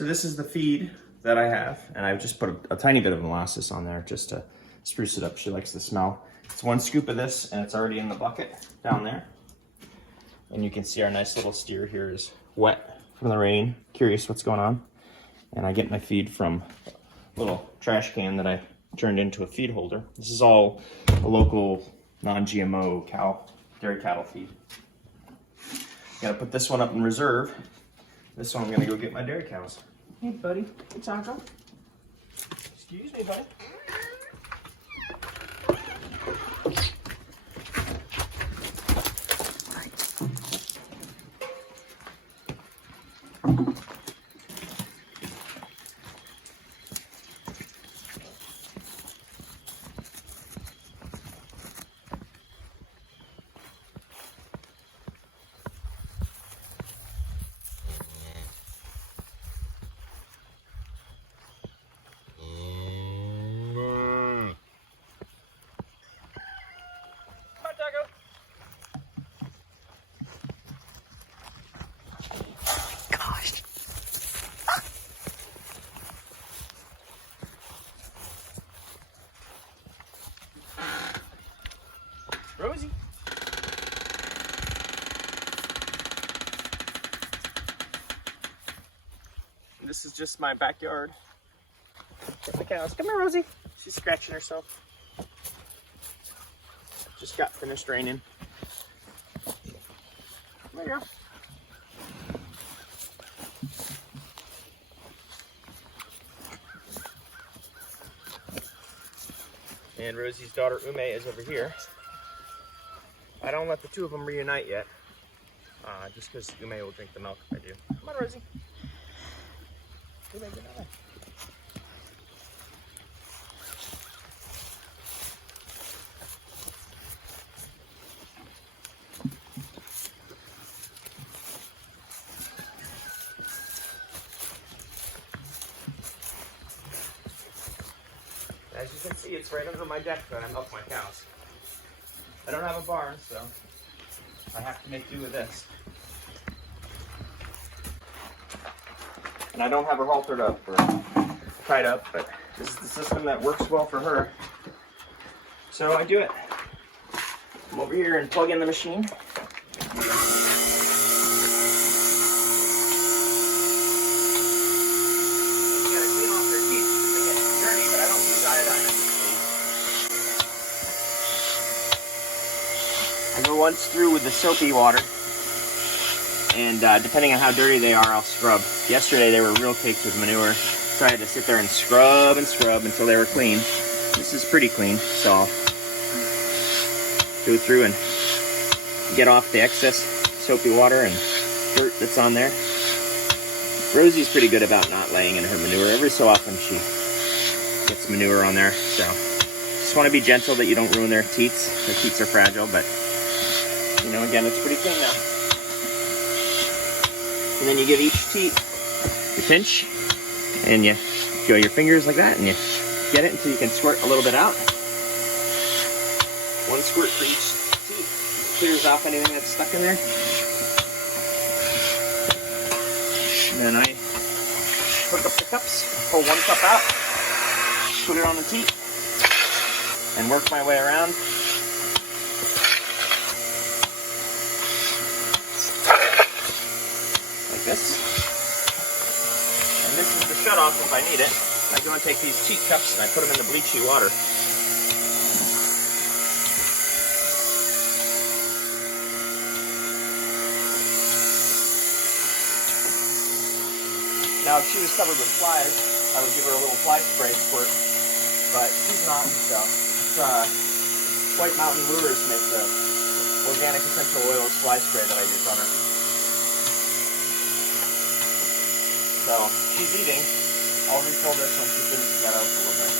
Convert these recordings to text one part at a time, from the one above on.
So this is the feed that I have, and I've just put a tiny bit of molasses on there just to spruce it up. She likes the smell. It's 1 scoop of this, and it's already in the bucket down there. And you can see our nice little steer here is wet from the rain. Curious what's going on. And I get my feed from a little trash can that I turned into a feed holder. This is all a local non-GMO dairy cattle feed. Gotta put this one up in reserve. This one I'm gonna go get my dairy cows. Hey buddy, it's Uncle. Excuse me, buddy. Rosie. This is just my backyard. Get the cows. Come here, Rosie. She's scratching herself. Just got finished raining. There you go. And Rosie's daughter Ume is over here. I don't let the two of them reunite yet, just because Ume will drink the milk if I do. Come on, Rosie. Ume, get out. As you can see, it's right under my deck that I milk my cows. I don't have a barn, so I have to make do with this. And I don't have her haltered up or tied up, but this is the system that works well for her. So I do it. Come over here and plug in the machine. I go once through with the soapy water, and depending on how dirty they are, I'll scrub. Yesterday they were real caked with manure, so I had to sit there and scrub until they were clean. This is pretty clean, so I'll go through and get off the excess soapy water and dirt that's on there. Rosie's pretty good about not laying in her manure. Every so often she gets manure on there, so just want to be gentle that you don't ruin their teats. Their teats are fragile, but you know, again, it's pretty clean now. And then you give each teat your pinch, and you go your fingers like that, and you get it until you can squirt a little bit out. 1 squirt for each teat. Clears off anything that's stuck in there. And then I hook up the cups, pull 1 cup out, put it on the teat, and work my way around. This. And this is the shutoff if I need it. I go and take these teat cups and I put them in the bleachy water. Now if she was covered with flies, I would give her a little fly spray squirt, but she's not, so it's White Mountain Lures make the organic essential oils fly spray that I use on her. So she's eating. I'll refill this when she finishes that out a little bit.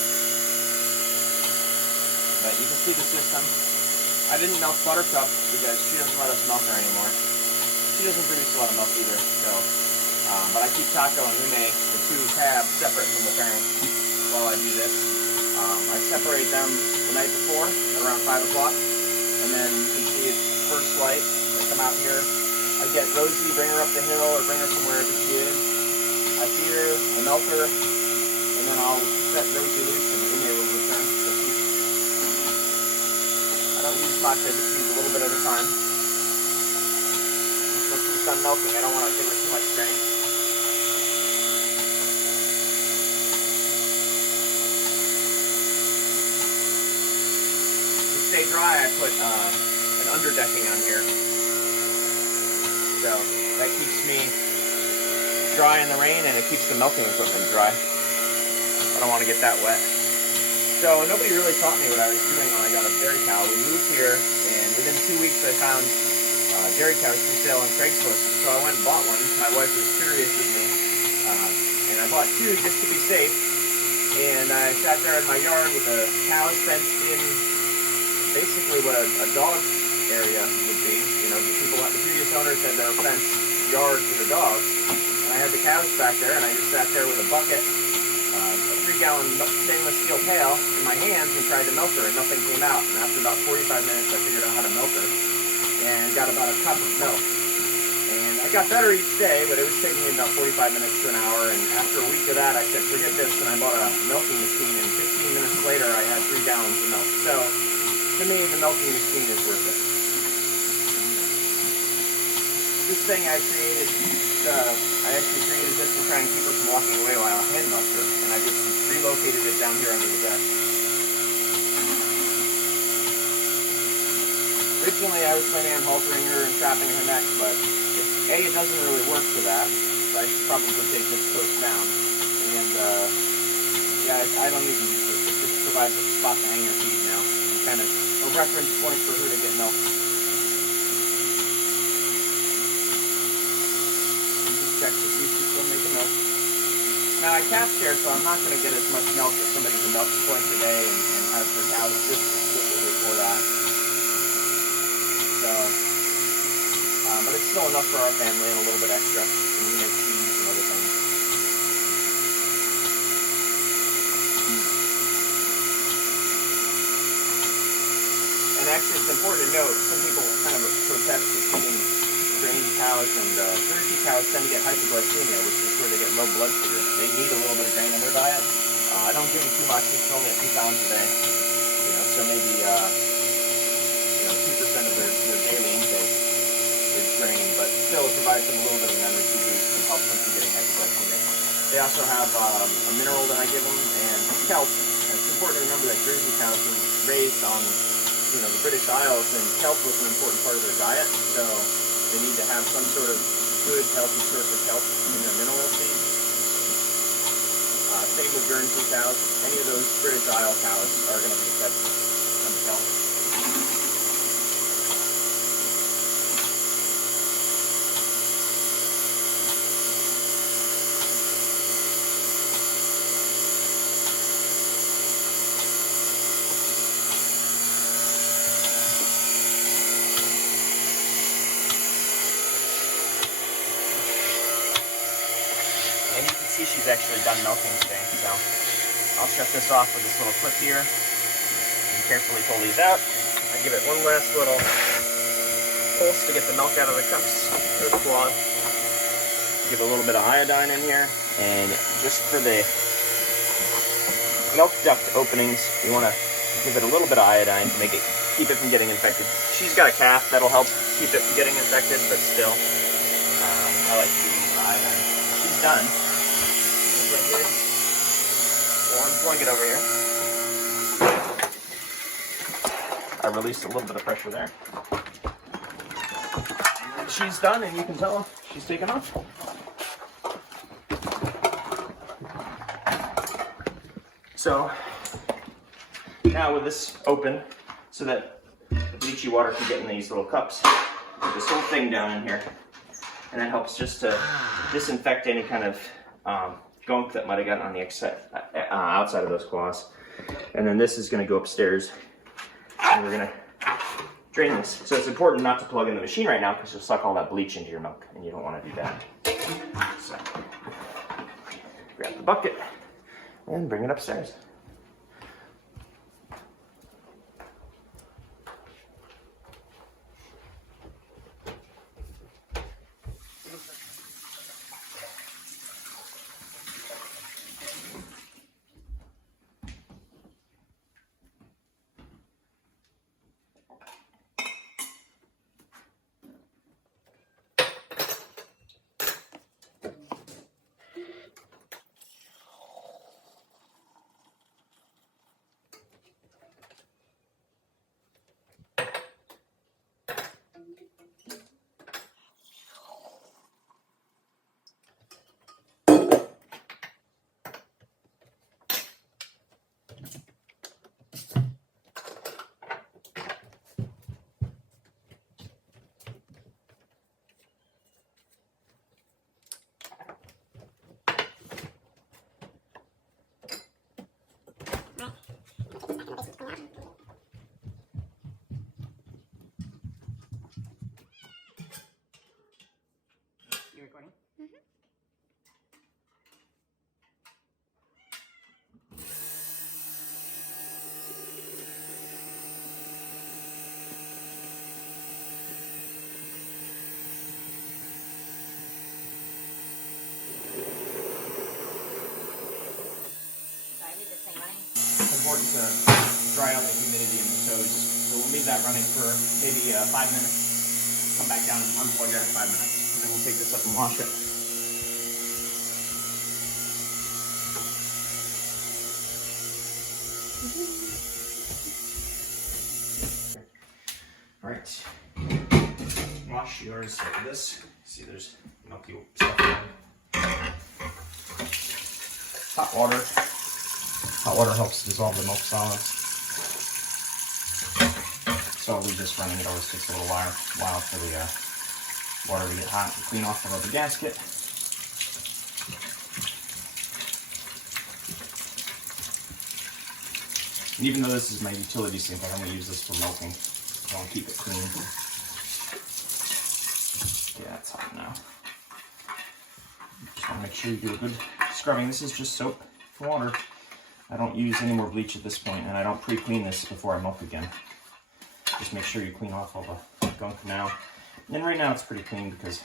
But you can see the system. I didn't milk Buttercup because she doesn't let us milk her anymore. She doesn't produce a lot of milk either. So, but I keep Taco and Ume, the 2 calves, separate from the parent while I do this. I separate them the night before at around 5 o'clock. And then you can see it's first light. I come out here. I get Rosie, bring her up the hill or bring her from wherever she is. I feed her, I milk her, and then I'll set Rosie loose and Reunite will return. So I don't use much, I just use a little bit at a time. Once she's done milking, I don't want to give her too much grain. To stay dry, I put an underdecking on here. So that keeps me dry in the rain and it keeps the milking equipment dry. I don't want to get that wet. So nobody really taught me what I was doing when I got a dairy cow. We moved here and within 2 weeks I found dairy cows for sale on Craigslist. So I went and bought one. My wife was curious with me. And I bought 2 just to be safe. And I sat there in my yard with the cows fenced in basically what a dog area would be. You know, the previous owners had their fenced yard for the dogs. And I had the cows back there, and I just sat there with a bucket, a 3-gallon stainless steel pail in my hands and tried to milk her, and nothing came out. And after about 45 minutes, I figured out how to milk her, and got about a cup of milk. And I got better each day, but it was taking me about 45 minutes to an hour. And after a week of that, I said, forget this, and I bought a milking machine, and 15 minutes later, I had 3 gallons of milk. So, to me, the milking machine is worth it. This thing I created, I actually created this to try and keep her from walking away while I hand milked her, and I just relocated it down here under the deck. Originally, I was planning on haltering her and trapping her neck, but it doesn't really work for that, so I should probably take this post down. And yeah, I don't even use this. It just provides a spot to hang her feet now, and kind of a reference point for her to get milk. Check to see if she's still making milk. Now I pasture, so I'm not going to get as much milk as somebody who milks twice a day and has their cows just explicitly for that. So, but it's still enough for our family and a little bit extra. And we make cheese and other things. And actually, it's important to note, some people kind of protest feeding grain cows, and Jersey cows tend to get hypoglycemia, which is where they get low blood sugar. They need a little bit of grain in their diet. I don't give them too much, it's only a few pounds a day. You know, so maybe 2% of their daily intake is grain, but still it provides them a little bit of an energy boost and helps them from getting hypoglycemia. They also have a mineral that I give them, and kelp. And it's important to remember that Jersey cows were raised on, the British Isles, and kelp was an important part of their diet. So they need to have some sort of good, healthy source of kelp in their mineral feed. Same with Guernsey cows. Any of those British Isle cows are going to be fed some kelp. And you can see she's actually done milking today, so I'll shut this off with this little clip here and carefully pull these out. I give it one last little pulse to get the milk out of the cups, or the cloth. Give a little bit of iodine in here, and just for the milk duct openings, you want to give it a little bit of iodine to keep it from getting infected. She's got a calf, that'll help keep it from getting infected, but still, I like to use iodine. She's done. Well, I'm just going to get over here. I released a little bit of pressure there. She's done, and you can tell she's taken off. So now with this open, so that the bleachy water can get in these little cups, put this whole thing down in here, and that helps just to disinfect any kind of gunk that might have gotten on the outside of those claws. And then this is going to go upstairs, and we're going to drain this. So it's important not to plug in the machine right now because you'll suck all that bleach into your milk, and you don't want to do that. So grab the bucket and bring it upstairs. running? It's important to dry out the humidity in the hose, so we'll leave that running for maybe 5 minutes. Come back down and unplug that in 5 minutes, and then we'll take this up and wash it. All right, wash yours like this. See, there's milky stuff in there. Hot water. Hot water helps dissolve the milk solids. So we just running it always takes a little while for the water to get hot and clean off the rubber gasket. And even though this is my utility sink, I only use this for milking. I want to keep it clean. Yeah, it's hot now. Just want to make sure you do a good scrubbing. This is just soap and water. I don't use any more bleach at this point, and I don't pre-clean this before I milk again. Just make sure you clean off all the gunk now. And right now it's pretty clean because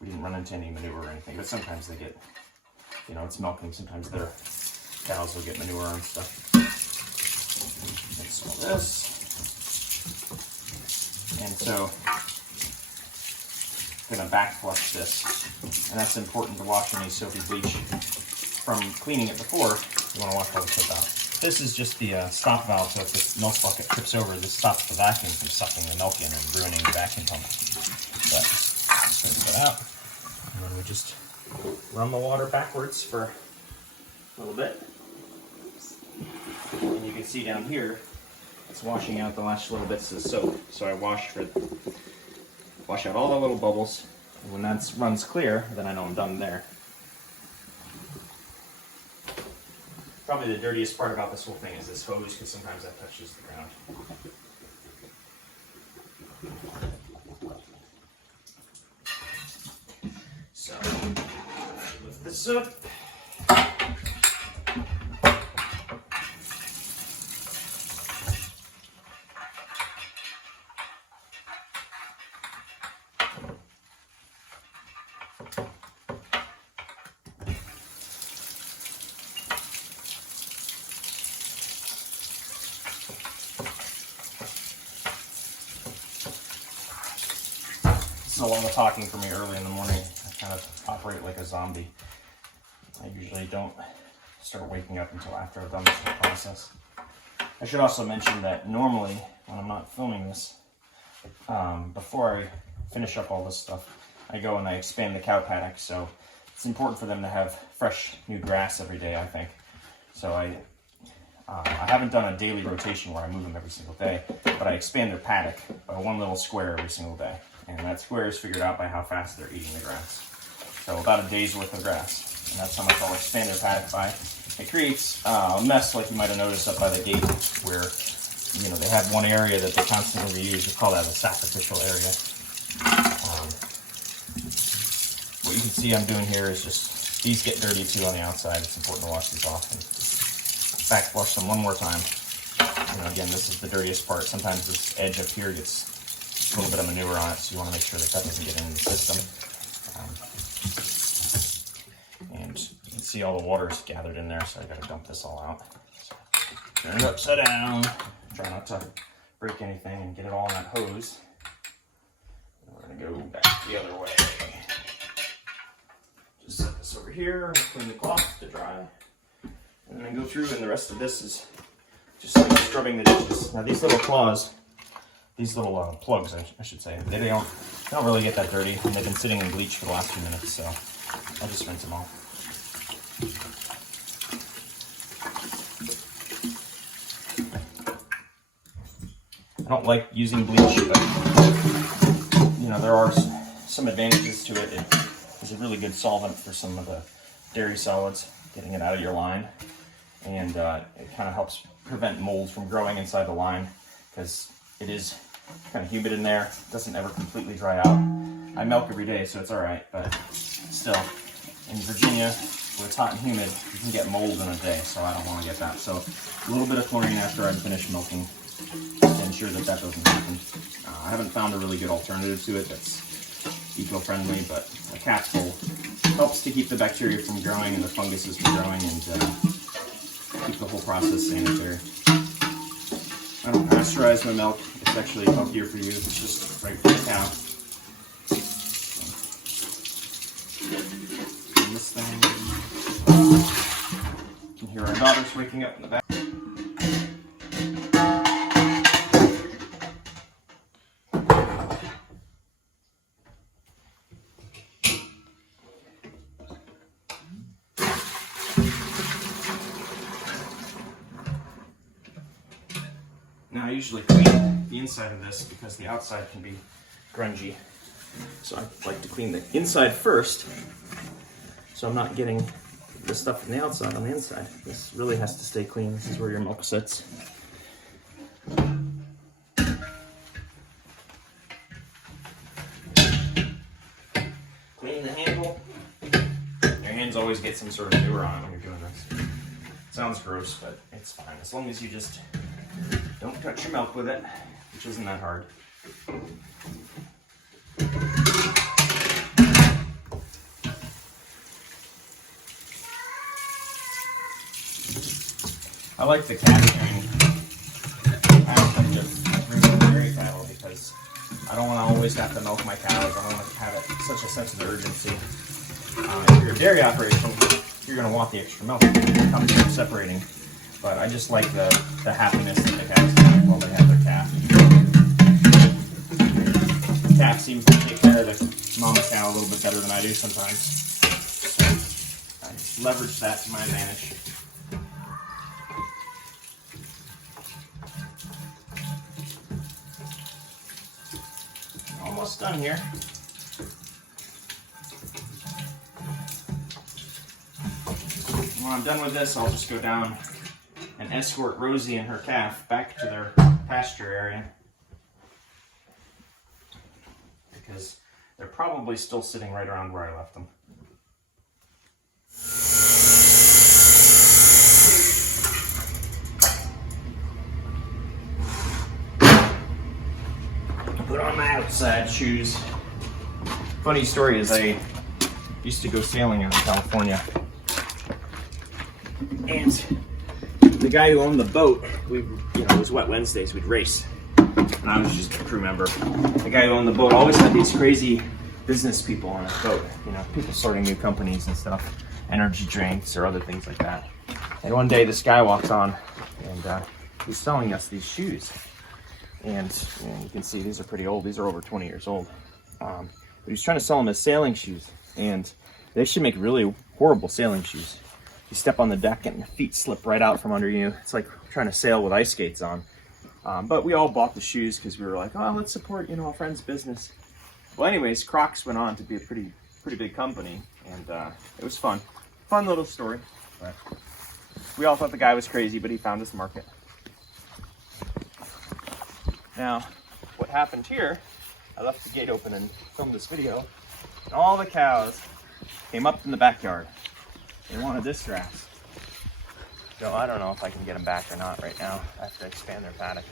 we didn't run into any manure or anything, but sometimes they get, you know, it's milking, sometimes their cows will get manure and stuff. Mix all this. And so I'm gonna back flush this, and that's important to wash any soapy bleach. From cleaning it before, you want to wash all the soap out. This is just the stop valve, so if the milk bucket trips over, this stops the vacuum from sucking the milk in and ruining the vacuum pump. But just take that out, and then we just run the water backwards for a little bit. And you can see down here, it's washing out the last little bits of soap. So I wash out all the little bubbles, and when that runs clear, then I know I'm done there. Probably the dirtiest part about this whole thing is this hose, because sometimes that touches the ground. So, lift this up. A lot of talking for me early in the morning. I kind of operate like a zombie. I usually don't start waking up until after I've done this whole process. I should also mention that normally when I'm not filming this, before I finish up all this stuff, I go and I expand the cow paddock. So it's important for them to have fresh new grass every day, I think. So I haven't done a daily rotation where I move them every single day, but I expand their paddock by one little square every single day. And that square is figured out by how fast they're eating the grass. So about a day's worth of grass. And that's how much I'll expand their paddock by. It creates a mess like you might have noticed up by the gate where, you know, they have one area that they constantly reuse. We call that a sacrificial area. What you can see I'm doing here is just, these get dirty too on the outside. It's important to wash these off and back flush them one more time. You know, again, this is the dirtiest part. Sometimes this edge up here gets a little bit of manure on it, so you want to make sure that doesn't get into the system. And you can see all the water's gathered in there, so I got to dump this all out. So, turn it upside down. Try not to break anything and get it all in that hose. And we're going to go back the other way. Just set this over here, clean the cloth to dry. And then I go through, and the rest of this is just like scrubbing the dishes. Now these little claws, these little plugs, I should say, they don't really get that dirty, and they've been sitting in bleach for the last few minutes, so I'll just rinse them all. I don't like using bleach, but you know, there are some advantages to it. It is a really good solvent for some of the dairy solids, getting it out of your line, and it kind of helps prevent mold from growing inside the line because it is kind of humid in there. It doesn't ever completely dry out. I milk every day, so it's all right, but still, in Virginia, where it's hot and humid, you can get mold in a day, so I don't want to get that. So a little bit of chlorine after I'm finished milking to ensure that that doesn't happen. I haven't found a really good alternative to it that's eco-friendly, but a capsule helps to keep the bacteria from growing and the funguses from growing and keep the whole process sanitary. I don't pasteurize my milk. It's actually healthier for you. It's just right for the cow. And this thing. You can hear our daughters waking up in the back. Now I usually clean the inside of this because the outside can be grungy. So I like to clean the inside first so I'm not getting the stuff from the outside on the inside. This really has to stay clean. This is where your milk sits. Clean the handle. Your hands always get some sort of manure on it when you're doing this. It sounds gross, but it's fine. As long as you just don't touch your milk with it, which isn't that hard. I like the capturing aspect of raising dairy cattle because I don't want to always have to milk my cows. I don't want to have it such a sense of urgency. If you're a dairy operation, you're going to want the extra milk. It comes from separating. But I just like the happiness that the cows have while they have their calf. The calf seems to take care of the mama cow a little bit better than I do sometimes. So I leverage that to my advantage. Almost done here. When I'm done with this, I'll just go down and escort Rosie and her calf back to their pasture area because they're probably still sitting right around where I left them. Put on my outside shoes. Funny story is I used to go sailing out in California, and the guy who owned the boat, it was wet Wednesdays, we'd race. And I was just a crew member. The guy who owned the boat always had these crazy business people on his boat, people starting new companies and stuff, energy drinks or other things like that. And one day this guy walks on and he's selling us these shoes. And you can see these are pretty old. These are over 20 years old. But he's trying to sell them as sailing shoes. And they should make really horrible sailing shoes. You step on the deck and your feet slip right out from under you. It's like trying to sail with ice skates on. But we all bought the shoes because we were like, oh, let's support, a friend's business. Well, anyways, Crocs went on to be a pretty big company, and it was fun. Fun little story. But we all thought the guy was crazy, but he found his market. Now, what happened here, I left the gate open and filmed this video, and all the cows came up in the backyard. They wanted this grass. So I don't know if I can get them back or not right now. I have to expand their paddock.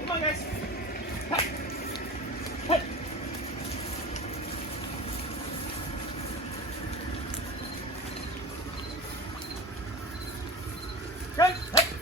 Come on, guys. Hey. Hey. Hey. Hey.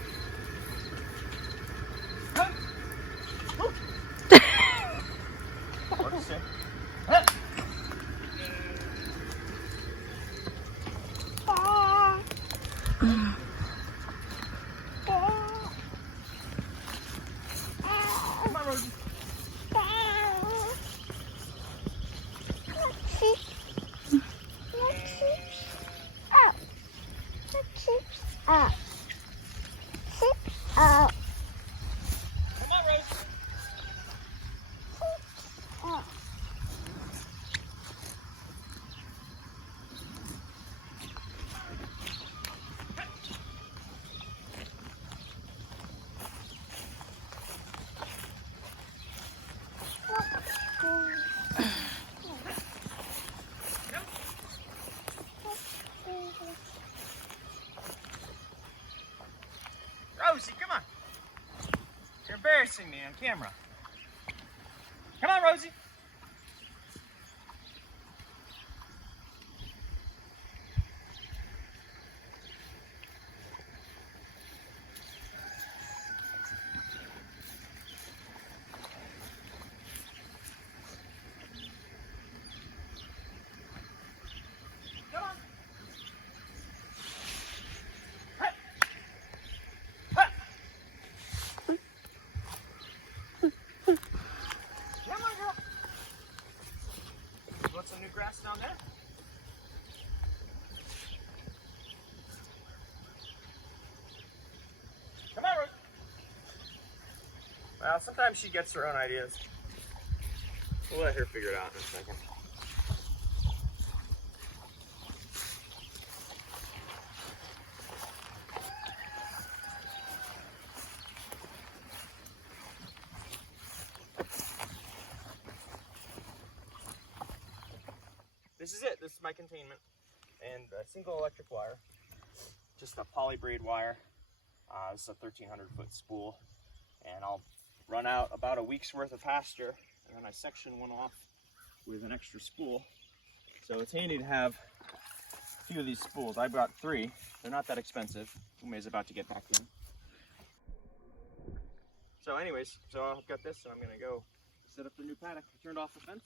embarrassing me on camera. Come on, Rosie. Want some new grass down there? Come on, Rosie. Well, sometimes she gets her own ideas. We'll let her figure it out in a second. This is it. This is my containment. And a single electric wire. Just a poly braid wire. This is a 1,300-foot spool. And I'll run out about a week's worth of pasture. And then I section one off with an extra spool. So it's handy to have a few of these spools. I brought 3. They're not that expensive. Ume's about to get back in. So anyways, I've got this and I'm going to go set up the new paddock. I turned off the fence.